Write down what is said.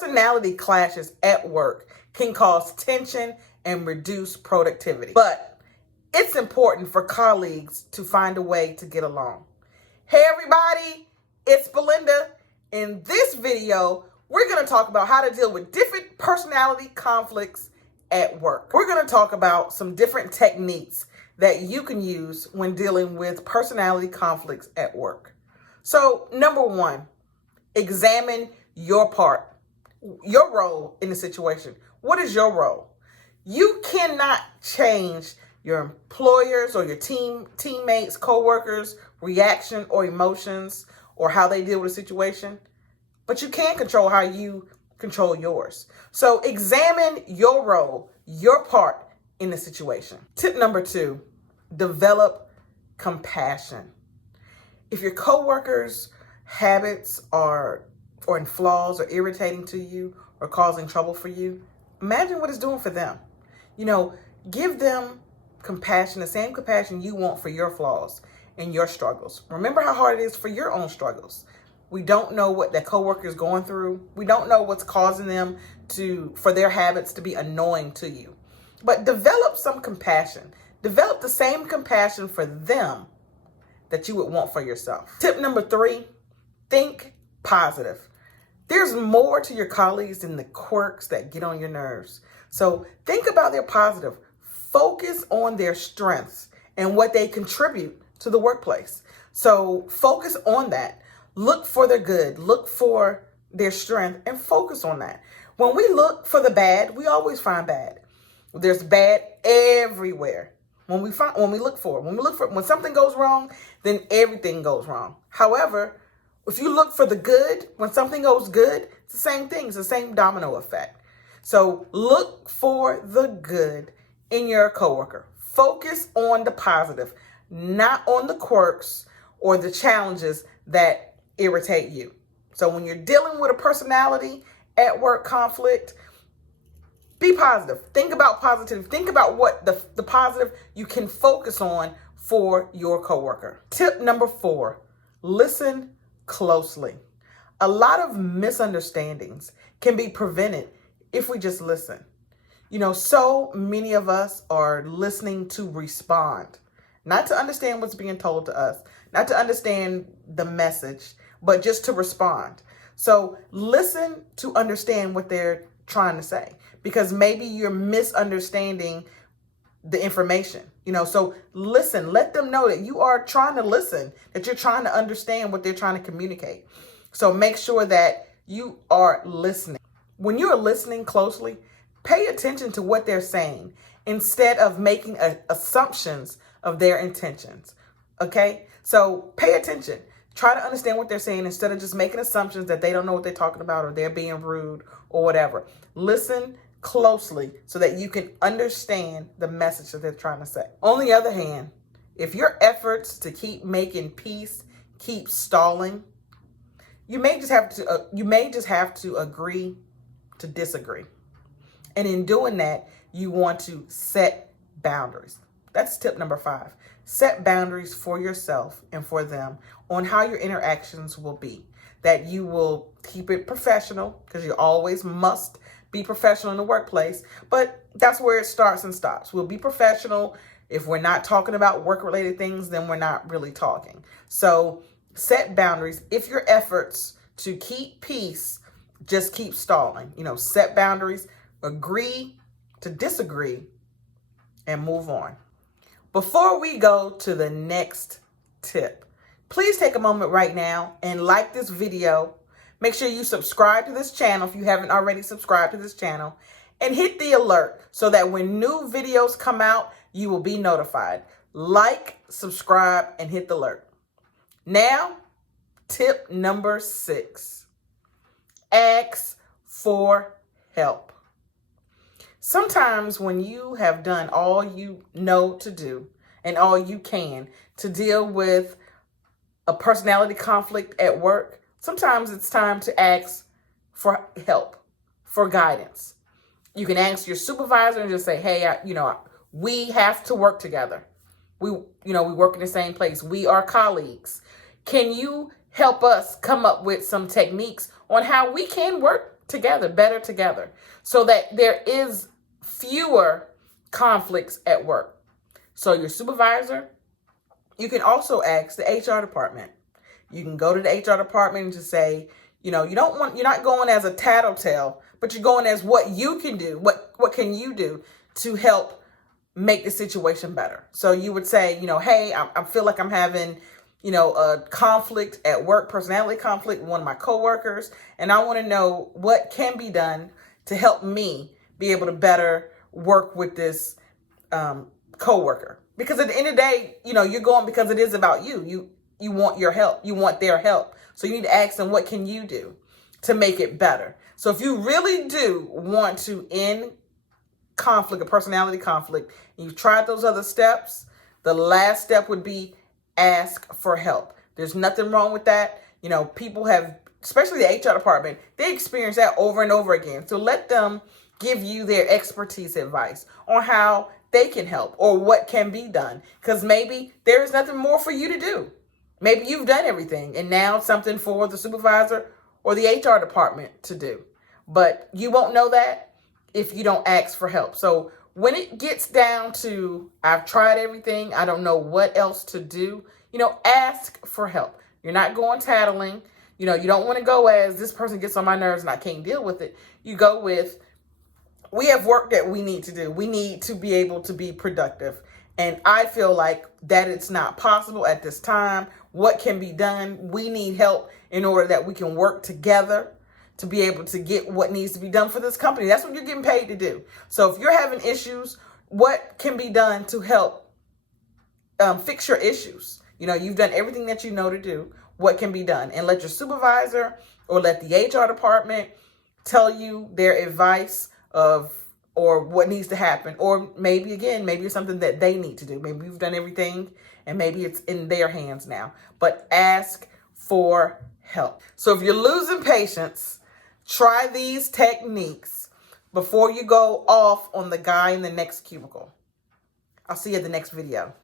Personality clashes at work can cause tension and reduce productivity, but it's important for colleagues to find a way to get along. Hey everybody, it's Belinda. In this video, we're going to talk about how to deal with different personality conflicts at work. We're going to talk about some different techniques that you can use when dealing with personality conflicts at work. So, number one, examine your part, your role in the situation. What is your role? You cannot change your employers or your teammates, coworkers' reaction or emotions or how they deal with a situation, but you can control how you control yours. So examine your role, your part in the situation. Tip number two, develop compassion. If your coworkers' habits or flaws are irritating to you or causing trouble for you, imagine what it's doing for them. Give them compassion, the same compassion you want for your flaws and your struggles. Remember how hard it is for your own struggles. We don't know what that coworker is going through. We don't know what's causing them for their habits to be annoying to you. But develop some compassion. Develop the same compassion for them that you would want for yourself. Tip number three, think positive. There's more to your colleagues than the quirks that get on your nerves. So think about their positive. Focus on their strengths and what they contribute to the workplace. So focus on that. Look for their good. Look for their strength and focus on that. When we look for the bad, we always find bad. There's bad everywhere. When something goes wrong, then everything goes wrong. However, if you look for the good, when something goes good, it's the same thing. It's the same domino effect. So look for the good in your coworker. Focus on the positive, not on the quirks or the challenges that irritate you. So when you're dealing with a personality at work conflict, be positive. Think about positivity. Think about what the positive you can focus on for your coworker. Tip number four, listen closely. A lot of misunderstandings can be prevented if we just listen. So many of us are listening to respond, not to understand what's being told to us, not to understand the message, but just to respond. So listen to understand what they're trying to say, because maybe you're misunderstanding the information. So listen, let them know that you are trying to listen, that you're trying to understand what they're trying to communicate. So make sure that you are listening. When you're listening closely, pay attention to what they're saying instead of making assumptions of their intentions. Okay? So pay attention. Try to understand what they're saying instead of just making assumptions that they don't know what they're talking about or they're being rude or whatever. Listen closely so that you can understand the message that they're trying to say. On the other hand, if your efforts to keep making peace keep stalling, you may just have to agree to disagree. And in doing that, you want to set boundaries. That's tip number five. Set boundaries for yourself and for them on how your interactions will be. That you will keep it professional, because you always must be professional in the workplace. But that's where it starts and stops. We'll be professional. If we're not talking about work-related things, then we're not really talking. So set boundaries. If your efforts to keep peace just keep stalling, set boundaries, agree to disagree, and move on. Before we go to the next tip, please take a moment right now and like this video. Make sure you subscribe to this channel if you haven't already subscribed to this channel, and hit the alert so that when new videos come out, you will be notified. Like, subscribe, and hit the alert. Now, tip number 6. Ask for help. Sometimes when you have done all you know to do and all you can to deal with a personality conflict at work, sometimes it's time to ask for help, for guidance. You can ask your supervisor and just say, hey, we have to work together. We work in the same place. We are colleagues. Can you help us come up with some techniques on how we can work together, better together, so that there is fewer conflicts at work. So your supervisor, you can also ask the HR department. You can go to the HR department and just say, you're not going as a tattletale, but you're going as what you can do. What can you do to help make the situation better? So you would say, hey, I feel like I'm having, a conflict at work, personality conflict with one of my coworkers, and I want to know what can be done to help me be able to better work with this coworker. Because at the end of the day, you're going because it is about you. You want your help. You want their help. So you need to ask them, what can you do to make it better? So if you really do want to end conflict, a personality conflict, and you've tried those other steps, the last step would be ask for help. There's nothing wrong with that. People have, especially the HR department, they experience that over and over again. So let them give you their expertise advice on how they can help or what can be done. Because maybe there is nothing more for you to do. Maybe you've done everything and now it's something for the supervisor or the HR department to do. But you won't know that if you don't ask for help. So when it gets down to, I've tried everything, I don't know what else to do, ask for help. You're not going tattling. You don't want to go as, this person gets on my nerves and I can't deal with it. You go with, we have work that we need to do. We need to be able to be productive. And I feel like that it's not possible at this time. What can be done? We need help in order that we can work together to be able to get what needs to be done for this company. That's what you're getting paid to do. So if you're having issues, what can be done to help fix your issues? You've done everything that you know to do. What can be done? And let your supervisor or let the HR department tell you their advice or what needs to happen. Or maybe it's something that they need to do. Maybe you've done everything and maybe it's in their hands now. But ask for help. So if you're losing patience, try these techniques before you go off on the guy in the next cubicle. I'll see you at the next video.